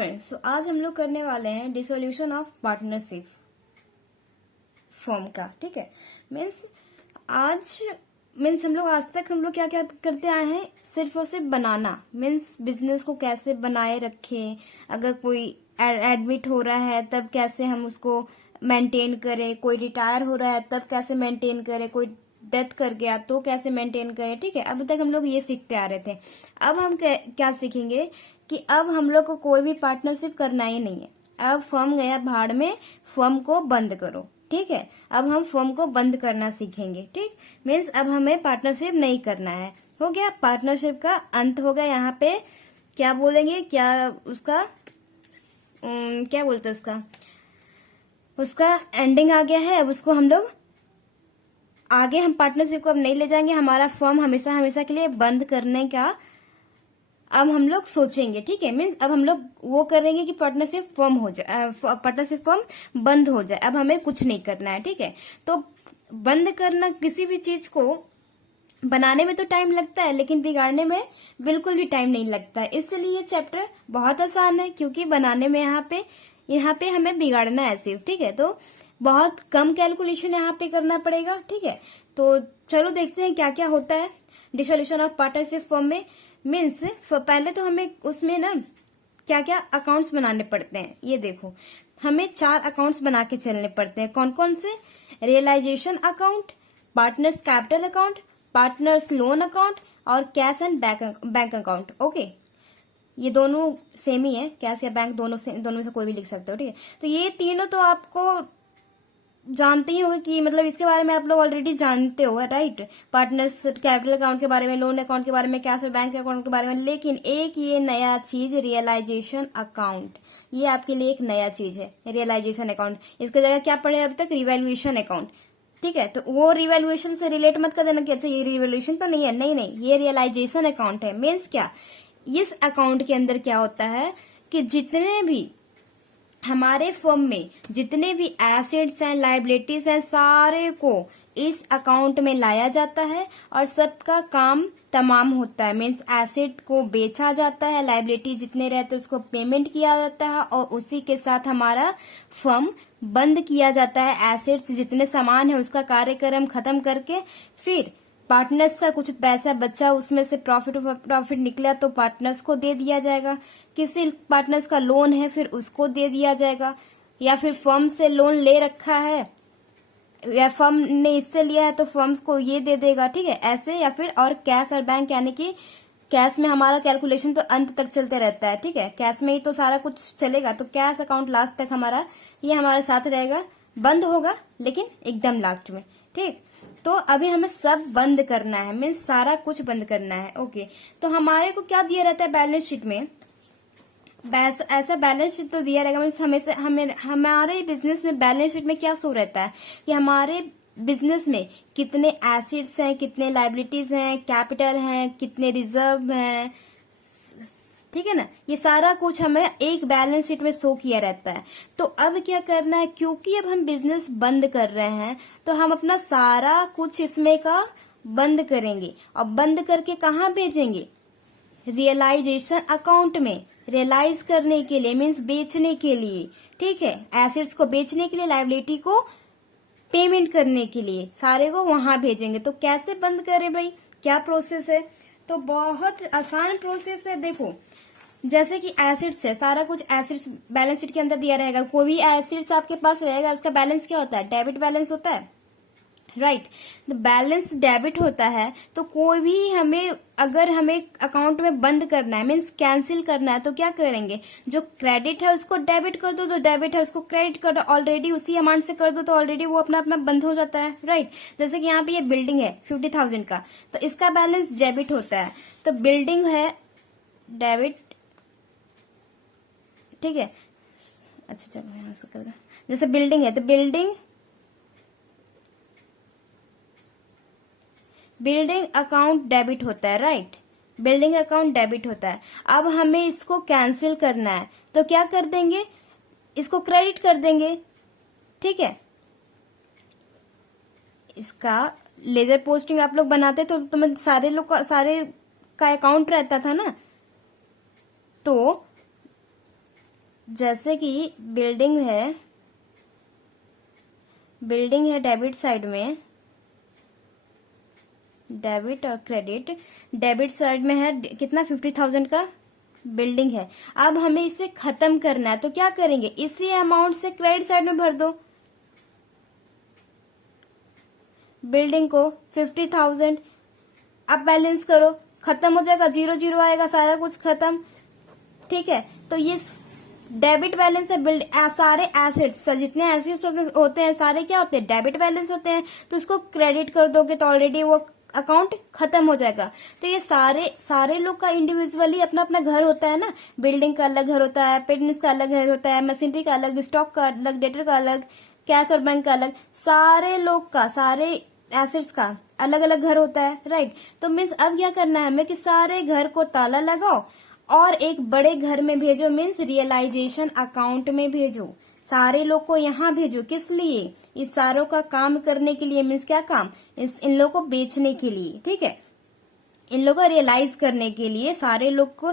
Friends, तो आज हम लोग करने वाले हैं डिसोल्यूशन ऑफ पार्टनरशिप फॉर्म का। ठीक है, मीन्स हम लोग आज तक क्या क्या करते आए हैं, सिर्फ और सिर्फ बनाना। मीन्स बिजनेस को कैसे बनाए रखें, अगर कोई एडमिट हो रहा है तब कैसे हम उसको मेंटेन करें, कोई रिटायर हो रहा है तब कैसे मेंटेन करें, कोई डेथ कर गया तो कैसे मेंटेन करें। ठीक है, अभी तक हम लोग ये सीखते आ रहे थे। अब हम क्या सीखेंगे कि अब हम लोग को कोई भी पार्टनरशिप करना ही नहीं है। अब फर्म गया भाड़ में, फर्म को बंद करो। ठीक है, अब हम फर्म को बंद करना सीखेंगे। ठीक, मीन्स अब हमें पार्टनरशिप नहीं करना है। हो गया, पार्टनरशिप का अंत हो गया। यहाँ पे क्या बोलेंगे, क्या उसका क्या बोलते हैं, उसका एंडिंग आ गया है। अब उसको हम लोग आगे हम पार्टनरशिप को अब नहीं ले जाएंगे, हमारा फर्म हमेशा हमेशा के लिए बंद करने का अब हम लोग सोचेंगे। ठीक है, मीन्स अब हम लोग वो करेंगे कि पार्टनरशिप फर्म हो जाए, पार्टनरशिप फर्म बंद हो जाए। अब हमें कुछ नहीं करना है। ठीक है, तो बंद करना, किसी भी चीज को बनाने में तो टाइम लगता है लेकिन बिगाड़ने में बिल्कुल भी टाइम नहीं लगता है। इसलिए ये चैप्टर बहुत आसान है, क्योंकि बनाने में यहाँ पे हमें बिगाड़ना है सिर्फ। ठीक है, तो बहुत कम कैलकुलेशन यहाँ पे करना पड़ेगा। ठीक है, तो चलो देखते हैं क्या क्या होता है डिसोल्यूशन ऑफ पार्टनरशिप फॉर्म में। मीन्स पहले तो हमें उसमें ना क्या क्या अकाउंट्स बनाने पड़ते हैं। ये देखो, हमें 4 अकाउंट्स बना के चलने पड़ते हैं। कौन कौन से? Realisation account, partners capital account, partners loan account और cash and bank account. Okay, ये दोनों सेम ही है, कैश या बैंक दोनों में से कोई भी लिख सकते हो। ठीक है, तो ये तीनों तो आपको जानते ही होंगे कि मतलब इसके बारे में आप लोग ऑलरेडी जानते हो, राइट। पार्टनर्स कैपिटल अकाउंट के बारे में, लोन अकाउंट के बारे में, कैश और बैंक अकाउंट के बारे में। लेकिन एक ये नया चीज, रियलाइजेशन अकाउंट, ये आपके लिए एक नया चीज है, रियलाइजेशन अकाउंट। इसकी जगह क्या पढ़े अभी तक? Revaluation account. ठीक है, तो वो रिवैल्यूएशन से रिलेट मत कर देना कि अच्छा ये रिवैल्यूएशन तो नहीं है। नहीं, ये रियलाइजेशन अकाउंट है। मीन्स क्या, इस अकाउंट के अंदर क्या होता है कि जितने भी हमारे फर्म में जितने भी एसेट्स हैं, लायबिलिटीज हैं, सारे को इस अकाउंट में लाया जाता है और सबका काम तमाम होता है। मीन्स एसेट को बेचा जाता है, लायबिलिटी जितने रहते हैं उसको पेमेंट किया जाता है और उसी के साथ हमारा फर्म बंद किया जाता है। एसेट्स जितने सामान है उसका कार्यक्रम खत्म करके फिर पार्टनर्स का कुछ पैसा बचा, उसमें से प्रॉफिट निकला तो पार्टनर्स को दे दिया जाएगा। किसी पार्टनर्स का लोन है फिर उसको दे दिया जाएगा, या फिर फर्म से लोन ले रखा है या फर्म ने इससे लिया है तो फर्म्स को ये दे देगा। ठीक है, ऐसे। या फिर और कैश और बैंक, यानी कि कैश में हमारा कैलकुलेशन तो अंत तक चलते रहता है। ठीक है, कैश में ही तो सारा कुछ चलेगा, तो कैश अकाउंट लास्ट तक ये हमारे साथ रहेगा। बंद होगा लेकिन एकदम लास्ट में। ठीक, तो अभी हमें सब बंद करना है, मीन्स सारा कुछ बंद करना है। ओके, तो हमारे को क्या दिया रहता है बैलेंस शीट में? ऐसा बैलेंस शीट तो दिया रहेगा। मीन्स हमारे बिजनेस में बैलेंस शीट में क्या शो रहता है कि हमारे बिजनेस में कितने एसेट्स हैं, कितने लायबिलिटीज हैं, कैपिटल हैं, कितने रिजर्व हैं। ठीक है ना, ये सारा कुछ हमें एक बैलेंस शीट में शो किया रहता है। तो अब क्या करना है, क्योंकि अब हम बिजनेस बंद कर रहे हैं तो हम अपना सारा कुछ इसमें का बंद करेंगे और बंद करके कहाँ भेजेंगे? रियलाइजेशन अकाउंट में, रियलाइज करने के लिए, मीन्स बेचने के लिए। ठीक है, एसेट्स को बेचने के लिए, लायबिलिटी को पेमेंट करने के लिए, सारे को वहां भेजेंगे। तो कैसे बंद करें भाई, क्या प्रोसेस है? तो बहुत आसान प्रोसेस है। देखो, जैसे कि एसिड्स है, सारा कुछ एसिड्स बैलेंस शीट के अंदर दिया रहेगा। कोई भी एसिड्स आपके पास रहेगा उसका बैलेंस क्या होता है? डेबिट बैलेंस होता है, राइट। तो बैलेंस डेबिट होता है, तो कोई भी अगर हमें अकाउंट में बंद करना है, मीन्स कैंसिल करना है, तो क्या करेंगे? जो क्रेडिट है उसको डेबिट कर दो, जो डेबिट है उसको क्रेडिट कर दो। ऑलरेडी उसी अमाउंट से कर दो तो ऑलरेडी वो अपना अपना बंद हो जाता है, राइट। जैसे कि यहाँ पे ये बिल्डिंग है 50,000 का, तो इसका बैलेंस डेबिट होता है, तो बिल्डिंग है डेबिट। ठीक है, अच्छा चलो यहाँ से कर दो। जैसे बिल्डिंग है तो बिल्डिंग अकाउंट डेबिट होता है, राइट। बिल्डिंग अकाउंट डेबिट होता है। अब हमें इसको कैंसिल करना है तो क्या कर देंगे? इसको क्रेडिट कर देंगे। ठीक है, इसका लेजर पोस्टिंग आप लोग बनाते तो तुम्हें सारे का अकाउंट रहता था ना, तो जैसे कि बिल्डिंग है डेबिट साइड में, डेबिट और क्रेडिट। डेबिट साइड में है कितना, 50,000 का बिल्डिंग है। अब हमें इसे खत्म करना है तो क्या करेंगे, इसी अमाउंट से क्रेडिट साइड में भर दो बिल्डिंग को 50,000। अब बैलेंस करो, खत्म हो जाएगा, 0 0 आएगा, सारा कुछ खत्म। ठीक है, तो ये डेबिट बैलेंस है। सारे एसेट्स, जितने एसेट्स होते हैं सारे क्या होते हैं, डेबिट बैलेंस होते हैं। तो उसको क्रेडिट कर दोगे तो ऑलरेडी वो अकाउंट खत्म हो जाएगा। तो ये सारे लोग का इंडिविजुअली अपना अपना घर होता है ना, बिल्डिंग का अलग घर होता है, पेटेंट्स का अलग घर होता है, मशीनरी का अलग, स्टॉक का अलग, डेटर का अलग, कैश और बैंक का अलग, सारे लोग का, सारे एसेट्स का अलग अलग घर होता है, राइट। तो मीन्स अब क्या करना है हमें कि सारे घर को ताला लगाओ और एक बड़े घर में भेजो, मीन्स रियलाइजेशन अकाउंट में भेजो। सारे लोग को यहाँ भेजो, किस लिए, इस सारों का काम करने के लिए, मीन्स क्या काम, इन लोगों को बेचने के लिए। ठीक है, इन लोगों को रियलाइज करने के लिए सारे लोग को,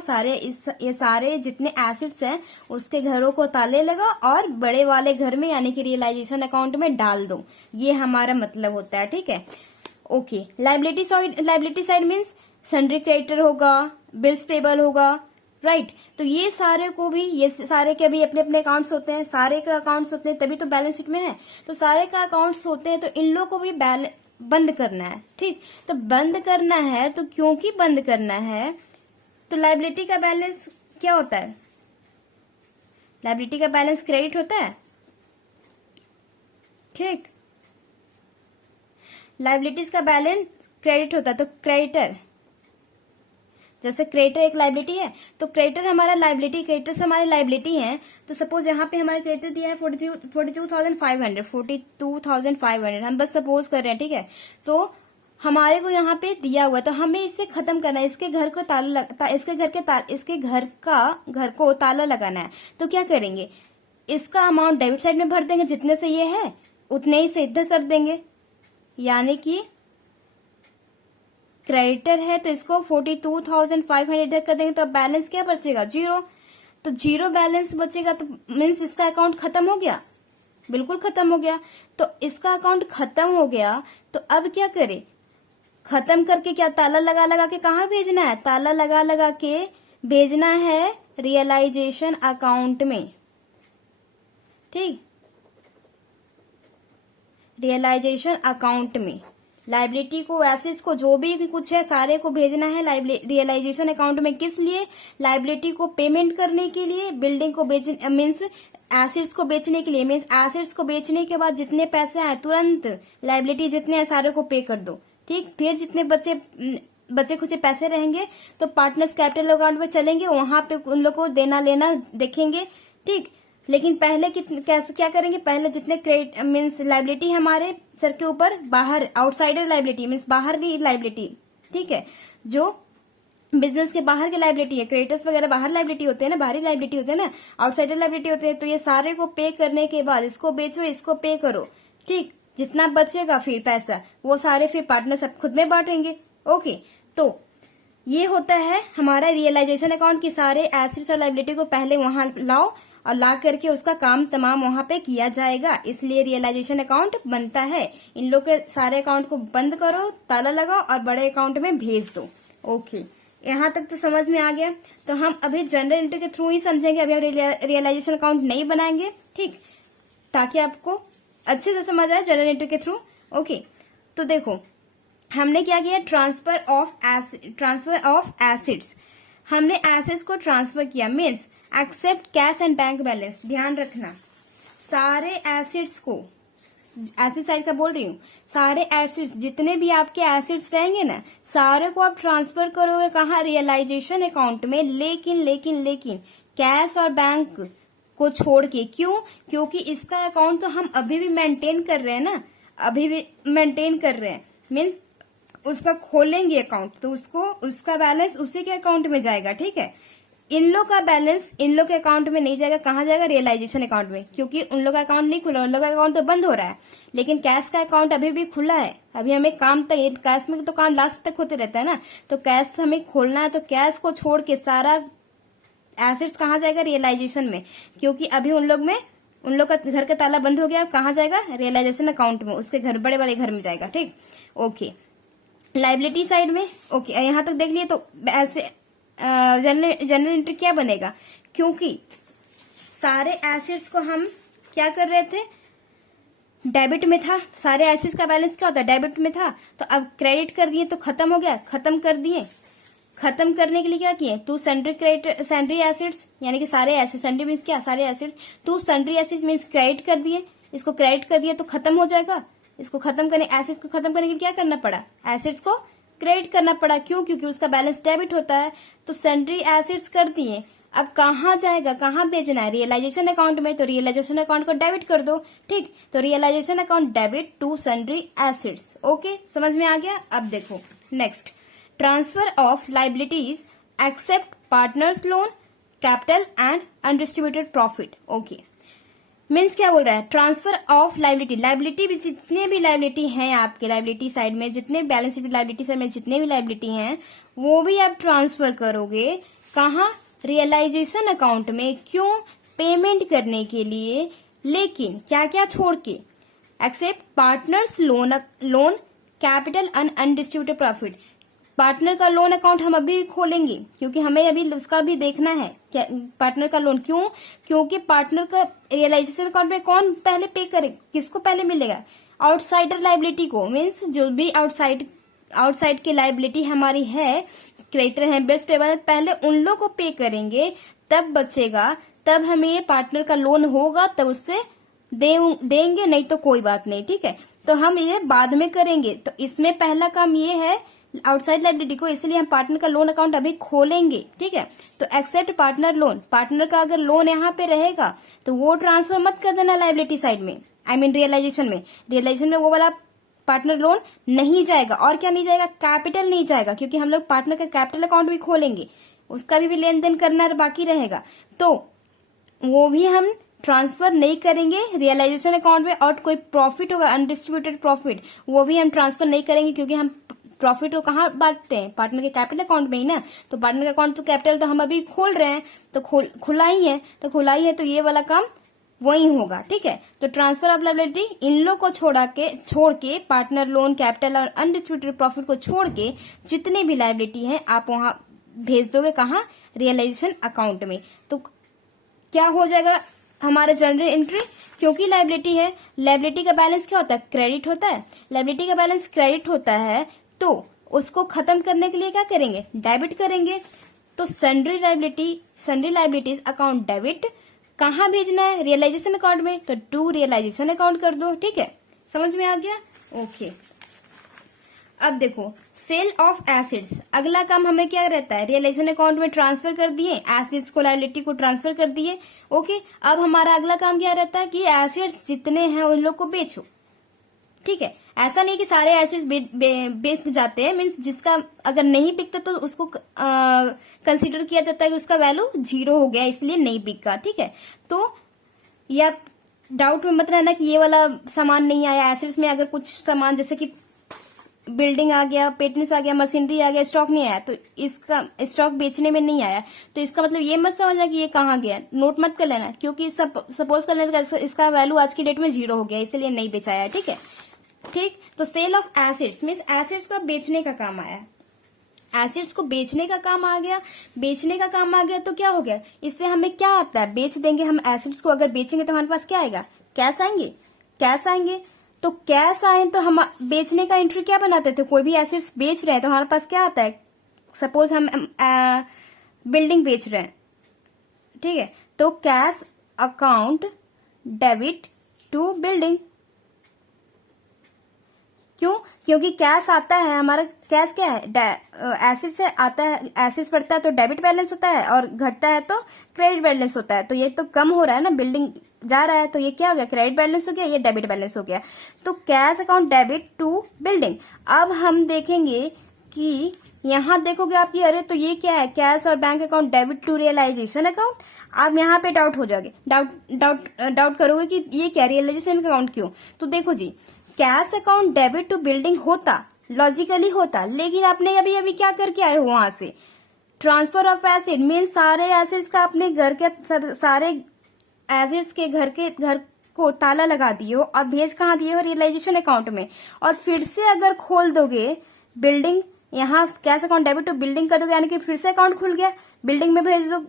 ये सारे जितने एसेट्स हैं उसके घरों को ताले लगा और बड़े वाले घर में यानी कि रियलाइजेशन अकाउंट में डाल दो। ये हमारा मतलब होता है। ठीक है, okay. Liability side means sundry creditor होगा, बिल्स पेबल होगा, राइट। तो ये सारे को भी, ये सारे के भी अपने अपने अकाउंट्स होते हैं, सारे के अकाउंट्स होते हैं, तभी तो बैलेंस शीट में है। तो सारे का अकाउंट्स होते हैं, तो इन लोग को भी बंद करना है। ठीक, तो बंद करना है, तो क्योंकि बंद करना है तो लाइबिलिटी का बैलेंस क्या होता है, लाइबिलिटी का बैलेंस क्रेडिट होता है। ठीक, लाइबिलिटीज का बैलेंस क्रेडिट होता है। तो क्रेडिटर, जैसे क्रेडिटर एक लाइबिलिटी है, तो क्रेडिटर हमारा लाइबिलिटी, क्रेडिटर्स हमारे लाइबिलिटी हैं। तो सपोज यहाँ पे हमारे क्रेडिटर दिया है 42,500 हम बस सपोज कर रहे हैं। ठीक है, तो हमारे को यहाँ पे दिया हुआ है, तो हमें इसे खत्म करना है, इसके घर को घर को ताला लगाना है। तो क्या करेंगे, इसका अमाउंट डेबिट साइड में भर देंगे, जितने से ये है उतने ही से इधर कर देंगे, यानी कि क्रेडिटर है तो इसको 42,500 इधर कर देंगे, तो अब बैलेंस क्या बचेगा, 0। तो 0 बैलेंस बचेगा, तो मीन्स इसका अकाउंट खत्म हो गया, बिल्कुल खत्म हो गया। तो इसका अकाउंट खत्म हो गया, तो अब क्या करे, खत्म करके क्या, ताला लगा लगा के कहाँ भेजना है, ताला लगा लगा के भेजना है रियलाइजेशन अकाउंट में। ठीक, रियलाइजेशन अकाउंट में लाइबिलिटी को, एसेट्स को, जो भी कुछ है सारे को भेजना है रियलाइजेशन अकाउंट में। किस लिए, लाइबिलिटी को पेमेंट करने के लिए, बिल्डिंग को मीन्स एसेट्स को बेचने के लिए, मीन्स एसेट्स को बेचने के बाद जितने पैसे आए तुरंत लाइबिलिटी जितने हैं सारे को पे कर दो। ठीक, फिर जितने बचे कुछ पैसे रहेंगे तो पार्टनर्स कैपिटल अकाउंट में चलेंगे, वहां पे उन लोग को देना लेना देखेंगे। ठीक, लेकिन पहले क्या करेंगे, पहले जितने क्रेडिट मीन्स लाइबिलिटी हमारे सर के ऊपर, बाहर आउटसाइडर लाइबिलिटी मीन्स बाहर की लाइबिलिटी, ठीक है, जो बिजनेस के बाहर की लाइबिलिटी है, क्रेडिटर्स वगैरह बाहर लाइबिलिटी होते हैं ना, बाहरी लाइबिलिटी होते हैं ना, आउटसाइडर लाइबिलिटी होते हैं। तो ये सारे को पे करने के बाद इसको बेचो, इसको पे करो। ठीक, जितना बचेगा फिर पैसा वो सारे फिर पार्टनर सब खुद में बांटेंगे। ओके, तो ये होता है हमारा रियलाइजेशन अकाउंट की, सारे एसेट्स और लाइबिलिटी को पहले वहां लाओ और ला करके उसका काम तमाम वहां पे किया जाएगा, इसलिए रियलाइजेशन अकाउंट बनता है। इन लोग के सारे अकाउंट को बंद करो, ताला लगाओ और बड़े अकाउंट में भेज दो। ओके, यहाँ तक तो समझ में आ गया। तो हम अभी जनरल एंट्री के थ्रू ही समझेंगे, अभी हम रियलाइजेशन अकाउंट नहीं बनाएंगे। ठीक, ताकि आपको अच्छे से समझ आए जनरल एंट्री के थ्रू। ओके, तो देखो हमने क्या किया, ट्रांसफर ऑफ एसेट्स, हमने एसेट्स को ट्रांसफर किया, means except cash and bank balance. ध्यान रखना, सारे एसेट्स को, एसेट साइड का बोल रही हूँ, सारे एसेट्स जितने भी आपके एसेट्स रहेंगे ना, सारे को आप ट्रांसफर करोगे कहाँ, रियलाइजेशन अकाउंट में। लेकिन कैश और बैंक को छोड़ के, क्यों, क्योंकि इसका अकाउंट तो हम अभी भी मेंटेन कर रहे हैं ना, अभी भी मेंटेन कर रहे हैं, मीन्स उसका खोलेंगे अकाउंट तो उसका बैलेंस उसी के अकाउंट में जाएगा। ठीक है, इन लोग का बैलेंस इन लोग के अकाउंट में नहीं जाएगा, कहाँ जाएगा, रियलाइजेशन अकाउंट में, क्योंकि उन लोग का अकाउंट नहीं खुला, उन लोग का अकाउंट तो बंद हो रहा है। लेकिन कैश का अकाउंट अभी भी खुला है, अभी हमें काम तक, कैश में तो काम लास्ट तक होते रहता है ना, तो कैश हमें खोलना है। तो कैश को छोड़ के सारा एसेट्स कहाँ जाएगा, रियलाइजेशन में, क्योंकि अभी उन लोग का घर का ताला बंद हो गया, कहाँ जाएगा, रियलाइजेशन अकाउंट में, उसके घर, बड़े वाले घर में जाएगा। ठीक, ओके। लाइबिलिटी साइड में, ओके, यहां तक देख लिए। तो ऐसे जनरल एंट्री क्या बनेगा, क्योंकि सारे एसेट्स को हम क्या कर रहे थे, डेबिट में था, सारे एसेट्स का बैलेंस क्या होता है, डेबिट में था, तो अब क्रेडिट कर दिए तो खत्म हो गया, खत्म कर दिए। खत्म करने के लिए क्या किए, टू सन्ड्री एसेट्स, यानी कि सारे एसेट्स, सन्ड्री मीन्स क्या, सारे assets, to sundry assets means credit कर दिए, इसको क्रेडिट कर दिए तो खत्म हो जाएगा। इसको खत्म करने, एसेट्स को खत्म करने के लिए क्या करना पड़ा, एसेट्स को क्रेडिट करना पड़ा, क्यों, क्योंकि उसका बैलेंस डेबिट होता है। तो सन्ड्री एसेट्स कर दिए, अब कहाँ जाएगा, कहाँ भेजना है, रियलाइजेशन अकाउंट में, तो रियलाइजेशन अकाउंट को डेबिट कर दो। ठीक, तो realisation account debit to sundry assets. Okay, समझ में आ गया। अब देखो next, transfer of liabilities except partners loan, capital and undistributed profit. Okay, means क्या बोल रहा है, ट्रांसफर ऑफ लाइबिलिटी भी, जितने भी लाइबिलिटी हैं आपके लाइबिलिटी साइड में, जितने बैलेंस शीट लाइबिलिटी साइड में जितने भी लाइबिलिटी हैं, वो भी आप ट्रांसफर करोगे कहाँ, रियलाइजेशन अकाउंट में। क्यों, पेमेंट करने के लिए, लेकिन क्या क्या छोड़ के, except partners loan capital and undistributed profit. Partner का लोन अकाउंट हम अभी भी खोलेंगे, क्योंकि हमें अभी उसका भी देखना है क्या, पार्टनर का लोन। क्यों, क्योंकि पार्टनर का रियलाइजेशन अकाउंट में कौन पहले पे करे, किसको पहले मिलेगा, आउटसाइडर लाइबिलिटी को, मीन्स जो भी आउटसाइड की लाइबिलिटी हमारी है, क्रेडिटर है, बिल्स पेबल, पहले उन लोग को पे करेंगे, तब बचेगा, तब हमें ये पार्टनर का लोन होगा, तब उससे देंगे, नहीं तो कोई बात नहीं। ठीक है, तो हम ये बाद में करेंगे। तो इसमें पहला काम ये है आउटसाइड लाइबिलिटी को, इसलिए हम पार्टनर का लोन अकाउंट अभी खोलेंगे। ठीक है, तो एक्सेप्ट पार्टनर लोन, पार्टनर का अगर लोन यहाँ पे रहेगा तो वो ट्रांसफर मत कर देना लाइबिलिटी साइड में, आई मीन रियलाइजेशन में। रियलाइजेशन में वो वाला पार्टनर लोन नहीं जाएगा, और क्या नहीं जाएगा, कैपिटल नहीं जाएगा, क्योंकि हम लोग पार्टनर का कैपिटल अकाउंट भी खोलेंगे, उसका भी लेन देन करना बाकी रहेगा, तो वो भी हम ट्रांसफर नहीं करेंगे रियलाइजेशन अकाउंट में। और कोई प्रॉफिट होगा, अनडिस्ट्रीब्यूटेड प्रॉफिट, वो भी हम ट्रांसफर नहीं करेंगे, क्योंकि हम प्रॉफिट को कहाँ बांटते हैं, पार्टनर के कैपिटल अकाउंट में ही ना। तो पार्टनर का अकाउंट तो कैपिटल तो हम अभी खोल रहे हैं, तो खुला ही है, तो ये वाला काम वही होगा। ठीक है, तो ट्रांसफर ऑफ लायबिलिटी इन लोग को छोड़ के पार्टनर लोन, कैपिटल और अनडिस्ट्रीब्यूटेड प्रॉफिट को छोड़ के जितनी भी लायबिलिटी है आप वहां भेज दोगे, कहाँ, रियलाइजेशन अकाउंट में। तो क्या हो जाएगा हमारा जनरल एंट्री, क्योंकि लायबिलिटी है, लायबिलिटी का बैलेंस क्या होता है, क्रेडिट होता है। लायबिलिटी का बैलेंस क्रेडिट होता है, तो उसको खत्म करने के लिए क्या करेंगे, डेबिट करेंगे। तो सन्ड्री लायबिलिटीज अकाउंट डेबिट कहाँ भेजना है, रियलाइजेशन अकाउंट में, तो टू रियलाइजेशन अकाउंट कर दो। ठीक है, समझ में आ गया। ओके, अब देखो सेल ऑफ एसेट्स, अगला काम हमें क्या रहता है, रियलाइजेशन अकाउंट में ट्रांसफर कर दिए, एसेट्स को, लायबिलिटी को ट्रांसफर कर दिए। ओके, अब हमारा अगला काम क्या रहता है कि एसेट्स जितने हैं उन लोग को बेचो। ठीक है, ऐसा नहीं कि सारे एसेट्स बिक जाते हैं, मीन्स जिसका अगर नहीं बिकता तो उसको कंसीडर किया जाता है कि उसका वैल्यू 0 हो गया, इसलिए नहीं बिका। ठीक है, तो या डाउट में मत रहना कि ये वाला सामान नहीं आया। एसेट्स में अगर कुछ सामान जैसे कि बिल्डिंग आ गया, पेटेंट्स आ गया, मशीनरी आ गया, स्टॉक नहीं आया, तो इसका स्टॉक बेचने में नहीं आया, तो इसका मतलब ये मत समझना कि ये कहाँ गया, नोट मत कर लेना, क्योंकि सपोज कर लेना इसका वैल्यू आज की डेट में 0 हो गया, इसलिए नहीं बेचाया। ठीक है, ठीक, तो sale of assets means assets को बेचने का काम आया, एसेट्स को बेचने का काम आ गया। बेचने का काम आ गया तो क्या हो गया, इससे हमें क्या आता है, बेच देंगे हम एसेट्स को, अगर बेचेंगे तो हमारे पास क्या आएगा, कैश आएंगे। तो कैश आए तो हम बेचने का एंट्री क्या बनाते थे, कोई भी एसेट्स बेच रहे हैं तो हमारे पास क्या आता है, सपोज हम बिल्डिंग बेच रहे हैं। ठीक है, तो cash account debit to building. क्यों, क्योंकि कैश आता है, हमारा कैश क्या है, एसेट से आता है, एसेट्स बढ़ता है तो डेबिट बैलेंस होता है, और घटता है तो क्रेडिट बैलेंस होता है। तो ये तो कम हो रहा है ना, बिल्डिंग जा रहा है, तो ये क्या हो गया, क्रेडिट बैलेंस हो गया, ये डेबिट बैलेंस हो गया। तो cash account debit to building. अब हम देखेंगे कि यहाँ देखोगे आपकी, अरे तो ये क्या है, कैश और bank account debit to realisation account. आप यहाँ पे डाउट हो जाओगे, डाउट करोगे कि ये क्या, रियलाइजेशन अकाउंट क्यों। तो देखो जी, cash account debit to building होता, लॉजिकली होता, लेकिन आपने अभी क्या करके आए हो वहां से, ट्रांसफर ऑफ एसिड मीन्स सारे एसिड्स का अपने घर के सारे एसिड्स के घर को ताला लगा दिए हो और भेज कहाँ दिए हो, रियलाइजेशन अकाउंट में। और फिर से अगर खोल दोगे बिल्डिंग, यहाँ cash account debit to building कर दोगे, यानी कि फिर से अकाउंट खुल गया, बिल्डिंग में भेज दो,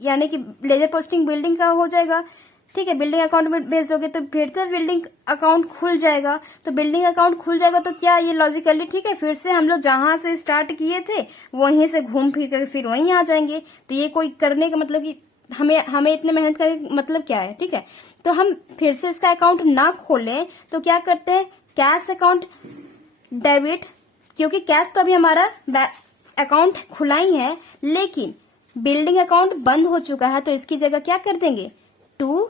यानी कि लेजर पोस्टिंग बिल्डिंग का हो जाएगा। ठीक है, बिल्डिंग अकाउंट में भेज दोगे तो फिर से बिल्डिंग अकाउंट खुल जाएगा। तो बिल्डिंग अकाउंट खुल जाएगा तो क्या ये लॉजिकली ठीक है, फिर से हम लोग जहां से स्टार्ट किए थे वहीं से घूम फिर कर फिर वहीं आ जाएंगे। तो ये कोई करने का मतलब कि हमें इतने मेहनत करने का मतलब क्या है। ठीक है, तो हम फिर से इसका अकाउंट ना खोलें तो क्या करते हैं, कैश अकाउंट डेबिट, क्योंकि कैश तो अभी हमारा अकाउंट खुला ही है, लेकिन बिल्डिंग अकाउंट बंद हो चुका है, तो इसकी जगह क्या कर देंगे, to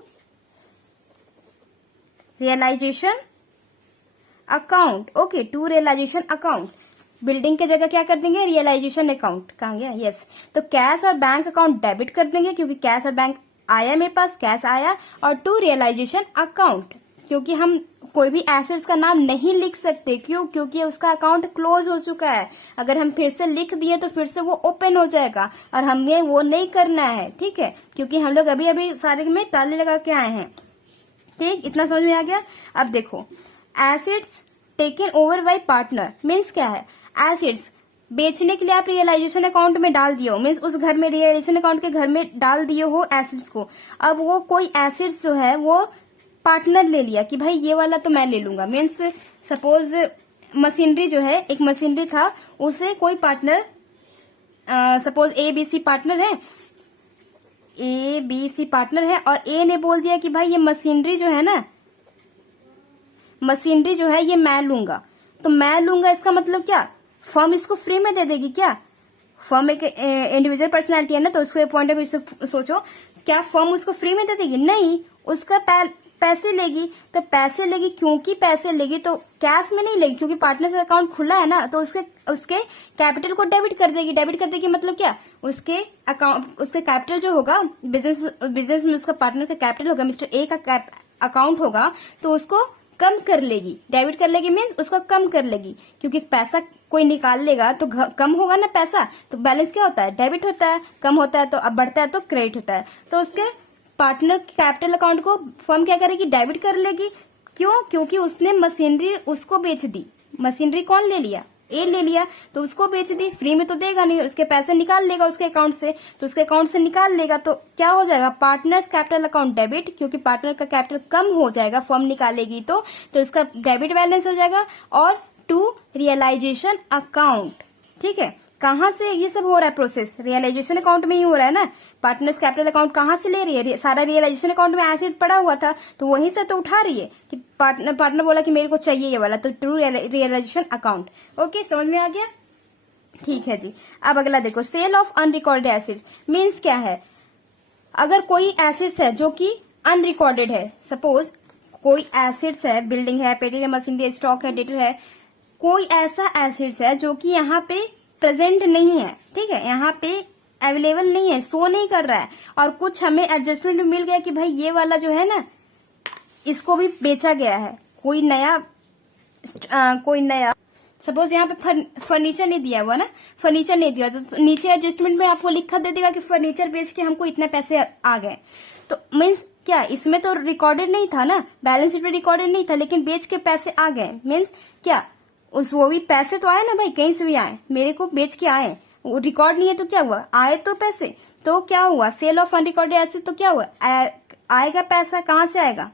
realisation account. Okay, to realisation account, building की जगह क्या कर देंगे, रियलाइजेशन अकाउंट। कहाँ गया, यस। तो कैश और बैंक अकाउंट डेबिट कर देंगे, क्योंकि कैश और बैंक आया मेरे पास, कैश आया। और टू रियलाइजेशन अकाउंट, क्योंकि हम कोई भी एसेट्स का नाम नहीं लिख सकते, क्यों, क्योंकि उसका अकाउंट क्लोज हो चुका है। अगर हम फिर से लिख दिए तो फिर से वो ओपन हो जाएगा, और हमें वो नहीं करना है। ठीक है, क्योंकि हम लोग अभी अभी सारे में ताले लगा के आए हैं। ठीक, इतना समझ में आ गया। अब देखो, assets taken over by partner means क्या है, एसेट्स बेचने के लिए आप रियलाइजेशन अकाउंट में डाल दिए हो, मीन्स उस घर में, रियलाइजेशन अकाउंट के घर में डाल दिए हो एसेट्स को। अब वो कोई एसेट्स जो है वो पार्टनर ले लिया कि भाई ये वाला तो मैं ले लूंगा, मीन्स सपोज मशीनरी जो है, एक मशीनरी था, उसे कोई पार्टनर, सपोज ABC पार्टनर है, ABC पार्टनर है, और ए ने बोल दिया कि भाई ये मशीनरी जो है ना, मशीनरी जो है ये मैं लूंगा। तो मैं लूंगा इसका मतलब क्या, फर्म इसको फ्री में दे देगी क्या? फर्म एक इंडिविजुअल पर्सनैलिटी है ना, तो उसके पॉइंट ऑफ व्यू से सोचो, क्या फर्म उसको फ्री में दे देगी? नहीं, उसका पैसे लेगी। तो पैसे लेगी, क्योंकि पैसे लेगी तो कैश में नहीं लेगी, क्योंकि पार्टनर अकाउंट खुला है ना, तो उसके कैपिटल को डेबिट कर देगी। डेबिट कर देगी मतलब क्या, उसके अकाउंट, उसके कैपिटल जो होगा, बिजनेस में उसका पार्टनर का कैपिटल होगा, मिस्टर ए का अकाउंट होगा, तो उसको कम कर लेगी। डेबिट कर लेगी मीन्स उसको कम कर लेगी, क्योंकि पैसा कोई निकाल लेगा तो कम होगा ना पैसा, तो बैलेंस क्या होता है, डेबिट होता है। कम होता है तो अब बढ़ता है तो क्रेडिट होता है। तो उसके पार्टनर कैपिटल अकाउंट को फर्म क्या करेगी, डेबिट कर लेगी। क्यों? क्योंकि उसने मशीनरी उसको बेच दी। मशीनरी कौन ले लिया, ए ले लिया, तो उसको बेच दी। फ्री में तो देगा नहीं, उसके पैसे निकाल लेगा उसके अकाउंट से, तो उसके अकाउंट से निकाल लेगा, तो क्या हो जाएगा, पार्टनर्स कैपिटल अकाउंट डेबिट, क्योंकि पार्टनर का कैपिटल कम हो जाएगा, फर्म निकालेगी तो उसका डेबिट बैलेंस हो जाएगा। और टू रियलाइजेशन अकाउंट, ठीक है, कहां से ये सब हो रहा है प्रोसेस, रियलाइजेशन अकाउंट में ही हो रहा है ना। पार्टनर कैपिटल अकाउंट कहां से ले रही है, सारा रियलाइजेशन अकाउंट में एसेट पड़ा हुआ था, तो वहीं से तो उठा रही है कि पार्टनर बोला कि मेरे को चाहिए ये वाला, तो ट्रू रियलाइजेशन अकाउंट। ओके, समझ में आ गया? ठीक है जी। अब अगला देखो, sale of unrecorded assets means क्या है, अगर कोई एसेट्स है जो कि अनरिकॉर्डेड है, सपोज कोई एसेट्स है, बिल्डिंग है, पेटी है, मशीनरी, स्टॉक है, डेटर है, कोई ऐसा एसेट्स है जो कि यहाँ पे प्रेजेंट नहीं है, ठीक है, यहाँ पे अवेलेबल नहीं है, शो नहीं कर रहा है, और कुछ हमें एडजस्टमेंट में मिल गया कि भाई ये वाला जो है ना, इसको भी बेचा गया है, कोई नया सपोज यहाँ पे फर्नीचर नहीं दिया हुआ ना, फर्नीचर नहीं दिया, तो नीचे एडजस्टमेंट में आपको लिखा दे देगा कि फर्नीचर बेच के हमको इतने पैसे आ गए। तो मीन्स क्या, इसमें तो रिकॉर्डेड नहीं था ना, बैलेंस शीट में रिकॉर्डेड नहीं था, लेकिन बेच के पैसे आ गए। मीन्स क्या, वो भी पैसे तो आए ना भाई, कहीं से भी आए, मेरे को बेच के आए, वो रिकॉर्ड नहीं है तो क्या हुआ, आए तो पैसे, तो क्या हुआ, सेल ऑफ अनरिकॉर्डेड एसेट, तो क्या हुआ, आएगा पैसा, कहां से आएगा,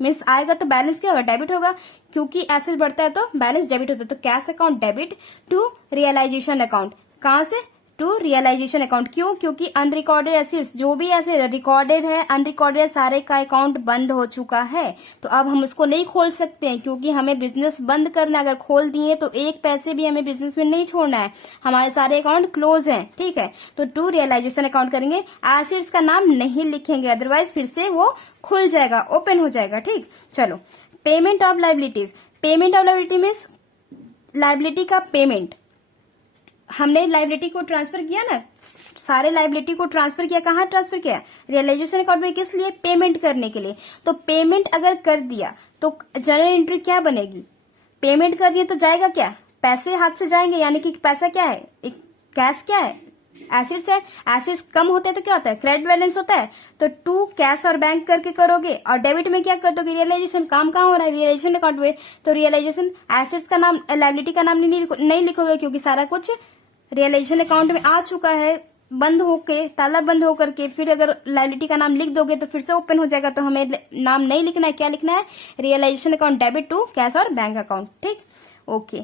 मीन्स आएगा तो बैलेंस क्या होगा, डेबिट होगा, क्योंकि एसेट बढ़ता है तो बैलेंस डेबिट होता है। तो cash account debit to realisation account, कहां से, टू रियलाइजेशन अकाउंट। क्यों? क्योंकि अनरिकॉर्डेड एसेट्स, जो भी एसेट रिकॉर्डेड है, अनरिकॉर्डेड, सारे का अकाउंट बंद हो चुका है, तो अब हम उसको नहीं खोल सकते हैं, क्योंकि हमें बिजनेस बंद करना है। अगर खोल दिए तो एक पैसे भी हमें बिजनेस में नहीं छोड़ना है, हमारे सारे अकाउंट क्लोज हैं, ठीक है। तो टू रियलाइजेशन अकाउंट करेंगे, एसेट्स का नाम नहीं लिखेंगे, अदरवाइज फिर से वो खुल जाएगा, ओपन हो जाएगा, ठीक। चलो, payment of liabilities, payment of liability means liability का पेमेंट, हमने लाइबिलिटी को ट्रांसफर किया ना, सारे लाइबिलिटी को ट्रांसफर किया, कहाँ ट्रांसफर किया, रियलाइजेशन अकाउंट में, किस लिए, पेमेंट करने के लिए। तो पेमेंट अगर कर दिया तो जर्नल एंट्री क्या बनेगी, पेमेंट कर दिया तो जाएगा क्या, पैसे हाथ से जाएंगे, यानी कि पैसा क्या है, एक कैश क्या है, एसिड्स है, एसिड्स कम होते हैं तो क्या होता है, क्रेडिट बैलेंस होता है। तो टू कैश और बैंक करके करोगे, और डेबिट में क्या कर दोगे, रियलाइजेशन। काम कहाँ हो रहा है, रियलाइजेशन अकाउंट में। तो रियलाइजेशन एसिड्स का नाम, लायबिलिटी का नाम नहीं लिखोगे, क्योंकि सारा कुछ रियलाइजेशन अकाउंट में आ चुका है, बंद होके, ताला बंद होकर के। फिर अगर लायबिलिटी का नाम लिख दोगे तो फिर से ओपन हो जाएगा, तो हमें नाम नहीं लिखना है। क्या लिखना है, realisation account debit to cash और बैंक अकाउंट। ठीक, ओके।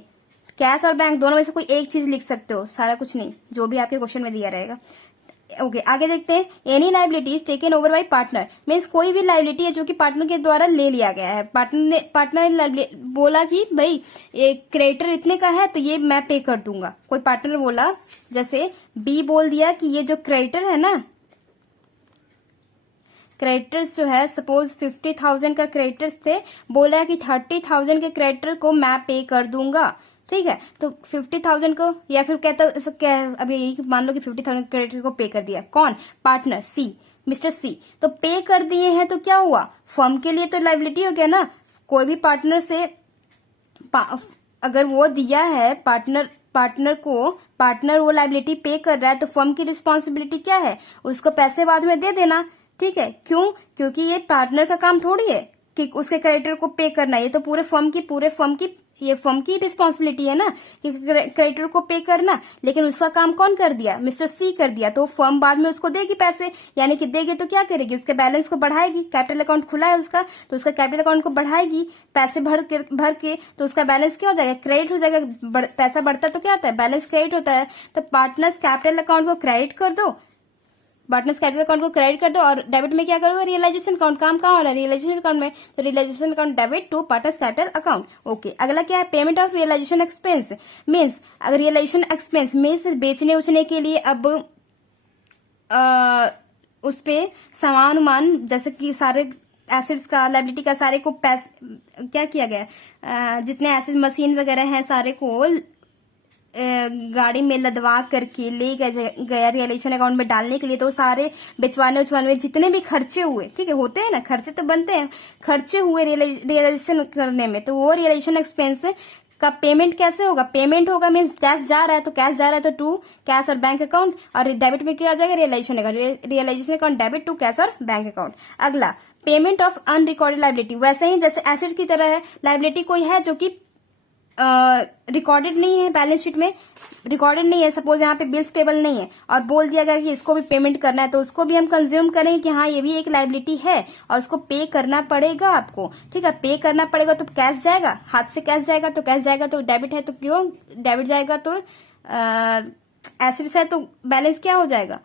कैश और बैंक दोनों में से कोई एक चीज लिख सकते हो, सारा कुछ नहीं, जो भी आपके क्वेश्चन में दिया रहेगा। ओके, आगे देखते हैं। Any liabilities taken over by partner, means कोई भी लाइबिलिटी है जो कि पार्टनर के द्वारा ले लिया गया है। पार्टनर ने बोला कि भाई क्रेडिटर इतने का है तो ये मैं पे कर दूंगा। कोई पार्टनर बोला, जैसे बी बोल दिया कि ये जो क्रेडिटर है ना, क्रेडिटर्स जो है, सपोज 50,000 का क्रेडिटर्स थे, बोला कि 30,000 के क्रेडिटर को मैं पे कर दूंगा। ठीक है, तो 50,000 को, या फिर कहता अभी यही मान लो कि 50,000 क्रेडिटर को पे कर दिया। कौन, पार्टनर सी, मिस्टर सी। तो पे कर दिए हैं तो क्या हुआ, फर्म के लिए तो लाइबिलिटी हो गया ना। कोई भी पार्टनर से अगर वो दिया है पार्टनर को, पार्टनर वो लाइबिलिटी पे कर रहा है, तो फर्म की रिस्पॉन्सिबिलिटी क्या है, उसको पैसे बाद में दे देना। ठीक है, क्यों, क्योंकि ये पार्टनर का काम थोड़ी है कि उसके क्रेडिटर को पे करना, ये तो पूरे फर्म की ये फर्म की रिस्पॉन्सिबिलिटी है ना कि क्रेडिटर को पे करना। लेकिन उसका काम कौन कर दिया, मिस्टर सी कर दिया। तो फर्म बाद में उसको देगी पैसे, यानी कि देगी तो क्या करेगी, उसके बैलेंस को बढ़ाएगी। कैपिटल अकाउंट खुला है उसका, तो उसका कैपिटल अकाउंट को बढ़ाएगी, पैसे भर के तो उसका बैलेंस क्या हो जाएगा, क्रेडिट हो जाएगा। पैसा बढ़ता तो क्या होता है, बैलेंस क्रेडिट होता है। तो पार्टनर्स कैपिटल अकाउंट को क्रेडिट कर दो, पार्टनर्स कैपिटल अकाउंट को क्रेडिट कर दो, और डेबिट में क्या करोगे, रियलाइजेशन अकाउंट। काम कहाँ हो रहा है, रियलाइजेशन अकाउंट में। तो realisation account debit to partners capital account. Okay, अगला क्या है, payment of realisation expense, means अगर रियलाइजेशन एक्सपेंस मीन्स बेचने उचने के लिए अब उस पे सामान उमान, जैसे कि सारे एसिड्स का, लाइबिलिटी का, सारे को क्या किया गया, जितने एसिड मशीन वगैरह हैं सारे को गाड़ी में लदवा करके ले गया रियलाइजेशन अकाउंट में डालने के लिए। तो सारे बेचवाने में जितने भी खर्चे हुए, ठीक है, होते हैं ना, खर्चे तो बनते हैं, खर्चे हुए रियलाइजेशन करने में, तो वो रियलाइजेशन एक्सपेंस का पेमेंट कैसे होगा, पेमेंट होगा मीन्स कैश जा रहा है, तो कैश जा रहा है तो टू कैश और बैंक अकाउंट, और डेबिट में क्या आ जाएगा, realisation account debit to cash और बैंक अकाउंट। अगला, पेमेंट ऑफ अनरिकॉर्डेड लाइबिलिटी, वैसे ही जैसे एसेट की तरह है, लाइबिलिटी कोई है जो कि रिकॉर्डेड नहीं है, बैलेंस शीट में रिकॉर्डेड नहीं है, सपोज यहाँ पे बिल्स पेबल नहीं है, और बोल दिया गया कि इसको भी पेमेंट करना है, तो उसको भी हम कंज्यूम करेंगे कि हाँ ये भी एक लाइबिलिटी है और उसको पे करना पड़ेगा आपको। ठीक है, पे करना पड़ेगा तो कैश जाएगा, हाथ से कैश जाएगा, तो कैश जाएगा तो डेबिट है, तो क्यों डेबिट जाएगा, तो एसिड्स है तो बैलेंस क्या हो जाएगा,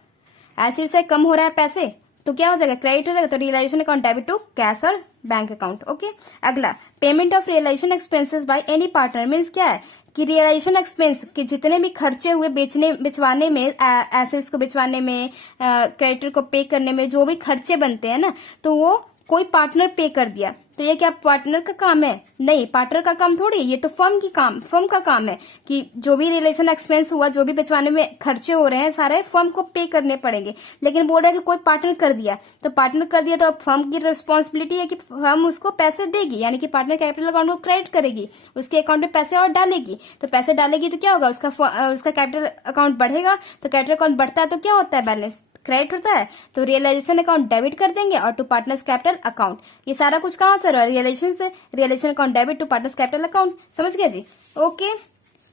एसिड्स है, कम हो रहा है पैसे, तो क्या हो जाएगा, क्रेडिट हो जाएगा, तो realisation account debit to cash और बैंक अकाउंट। ओके, अगला, payment of realisation expenses by any partner, means क्या है कि रियलाइजेशन एक्सपेंस के जितने भी खर्चे हुए बेचवाने में, एसेट्स को बेचवाने में, क्रेडिटर को पे करने में, जो भी खर्चे बनते हैं ना, तो वो कोई पार्टनर पे कर दिया, तो ये क्या पार्टनर का काम है, नहीं, पार्टनर का काम थोड़ी, ये तो फर्म का काम है कि जो भी रिलेशन एक्सपेंस हुआ, जो भी बेचवाने में खर्चे हो रहे हैं, सारे फर्म को पे करने पड़ेंगे। लेकिन बोल रहा है कि कोई पार्टनर कर दिया, तो पार्टनर कर दिया तो अब फर्म की रिस्पॉन्सिबिलिटी है कि फर्म उसको पैसे देगी, यानी कि पार्टनर कैपिटल अकाउंट को क्रेडिट करेगी, उसके अकाउंट में पैसे और डालेगी। तो पैसे डालेगी तो क्या होगा, उसका कैपिटल अकाउंट बढ़ेगा, तो कैपिटल अकाउंट बढ़ता है तो क्या होता है, बैलेंस क्रेडिट होता है, तो रियलाइजेशन अकाउंट डेबिट कर देंगे और टू पार्टनर्स कैपिटल अकाउंट। ये सारा कुछ कहां से रहा, रियलाइजेशन से, realisation account debit to partners capital account. समझ गया जी, ओके,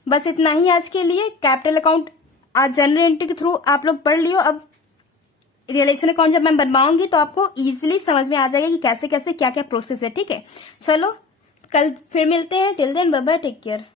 बस इतना ही आज के लिए। कैपिटल अकाउंट आज जनरल एंट्री के थ्रू आप लोग पढ़ लियो। अब रियलाइजेशन अकाउंट जब मैं बनवाऊंगी तो आपको इजिली समझ में आ जाएगा कि कैसे कैसे क्या क्या प्रोसेस है। ठीक है, चलो कल फिर मिलते हैं, till then bye bye, take care.